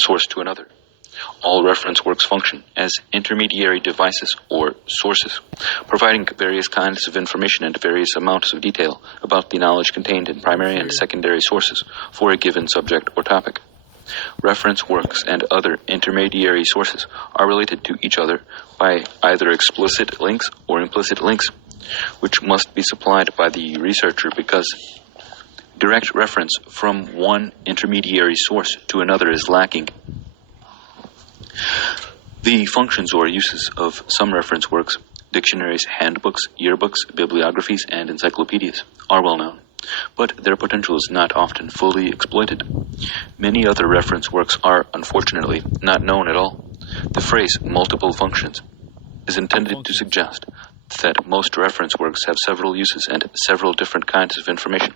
source to another. All reference works function as intermediary devices or sources, providing various kinds of information and various amounts of detail about the knowledge contained in primary and secondary sources for a given subject or topic. Reference works and other intermediary sources are related to each other by either explicit links or implicit links, which must be supplied by the researcher because direct reference from one intermediary source to another is lacking. The functions or uses of some reference works, dictionaries, handbooks, yearbooks, bibliographies, and encyclopedias, are well known, but their potential is not often fully exploited. Many other reference works are, unfortunately, not known at all. The phrase multiple functions is intended to suggest that most reference works have several uses and several different kinds of information,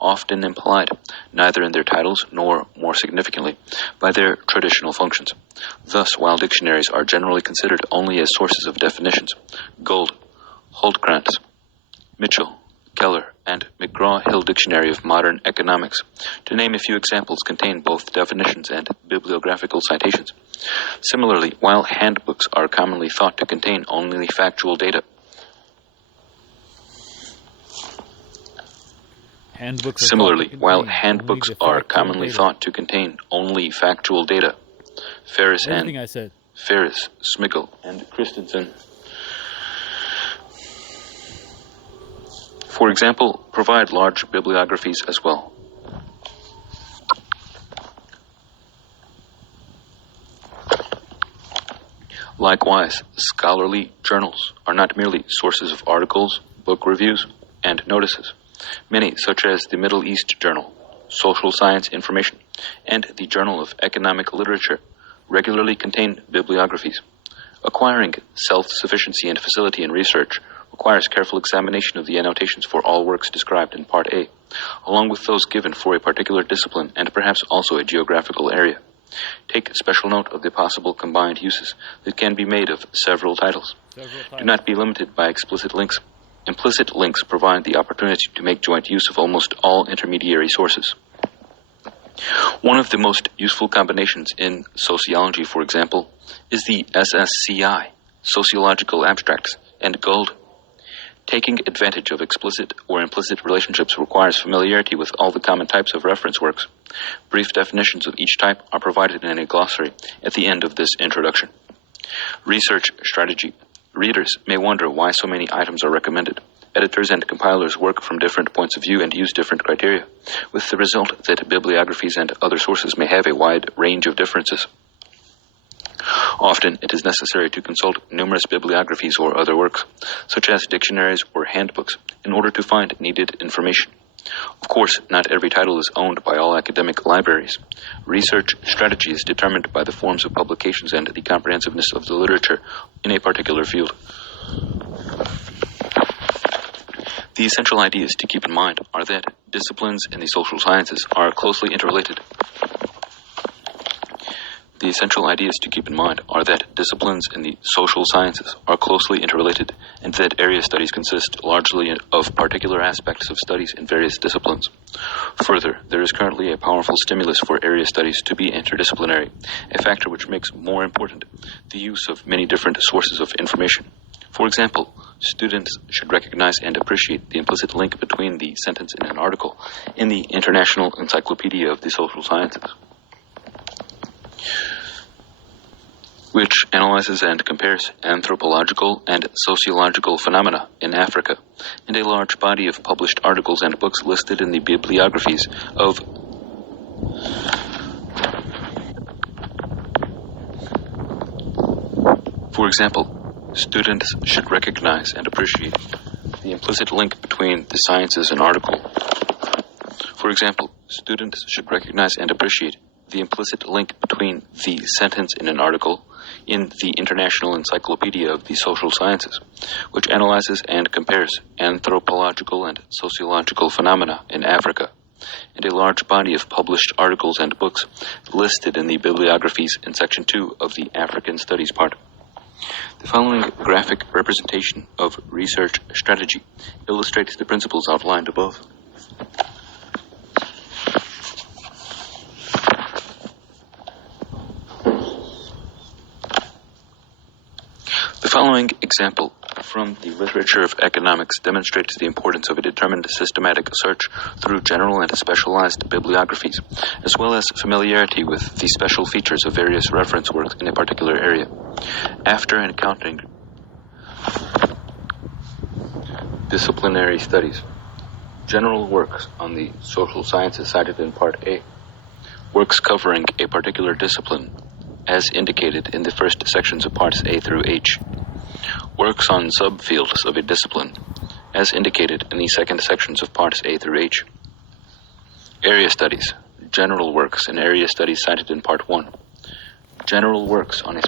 often implied, neither in their titles nor, more significantly, by their traditional functions. Thus, while dictionaries are generally considered only as sources of definitions, Gould, Holtkrantz, Mitchell, Keller, and McGraw-Hill Dictionary of Modern Economics, to name a few examples, contain both definitions and bibliographical citations. Similarly, while handbooks are commonly thought to contain only factual data, Ferris and Ferris, Smigel, and Christensen, for example, provide large bibliographies as well. Likewise, scholarly journals are not merely sources of articles, book reviews, and notices. Many, such as the Middle East Journal, Social Science Information, and the Journal of Economic Literature, regularly contain bibliographies. Acquiring self-sufficiency and facility in research requires careful examination of the annotations for all works described in Part A, along with those given for a particular discipline and perhaps also a geographical area. Take special note of the possible combined uses that can be made of several titles. Do not be limited by explicit links. Implicit links provide the opportunity to make joint use of almost all intermediary sources. One of the most useful combinations in sociology, for example, is the SSCI, Sociological Abstracts, and Gould. Taking advantage of explicit or implicit relationships requires familiarity with all the common types of reference works. Brief definitions of each type are provided in a glossary at the end of this introduction. Research strategy. Readers may wonder why so many items are recommended. Editors and compilers work from different points of view and use different criteria, with the result that bibliographies and other sources may have a wide range of differences. Often, it is necessary to consult numerous bibliographies or other works, such as dictionaries or handbooks, in order to find needed information. Of course, not every title is owned by all academic libraries. Research strategy is determined by the forms of publications and the comprehensiveness of the literature in a particular field. The essential ideas to keep in mind are that disciplines in the social sciences are closely interrelated. The essential ideas to keep in mind are that disciplines in the social sciences are closely interrelated, and that area studies consist largely of particular aspects of studies in various disciplines. Further, there is currently a powerful stimulus for area studies to be interdisciplinary, a factor which makes more important the use of many different sources of information. For example, students should recognize and appreciate the implicit link between the sentence in an article in the International Encyclopedia of the Social Sciences, which analyzes and compares anthropological and sociological phenomena in Africa, and a large body of published articles and books listed in the bibliographies of For example, students should recognize and appreciate the implicit link between the sciences and article. For example, students should recognize and appreciate the implicit link between the sentence in an article in the International Encyclopedia of the Social Sciences, which analyzes and compares anthropological and sociological phenomena in Africa, and a large body of published articles and books listed in the bibliographies in Section 2 of the African Studies part. The following graphic representation of research strategy illustrates the principles outlined above. following example from the literature of economics demonstrates the importance of a determined systematic search through general and specialized bibliographies, as well as familiarity with the special features of various reference works in a particular area. After encountering disciplinary studies, general works on the social sciences cited in Part A, works covering a particular discipline, as indicated in the first sections of Parts A through H, works on subfields of a discipline, as indicated in the second sections of Parts A through H, area studies, general works and area studies cited in Part 1, general works on a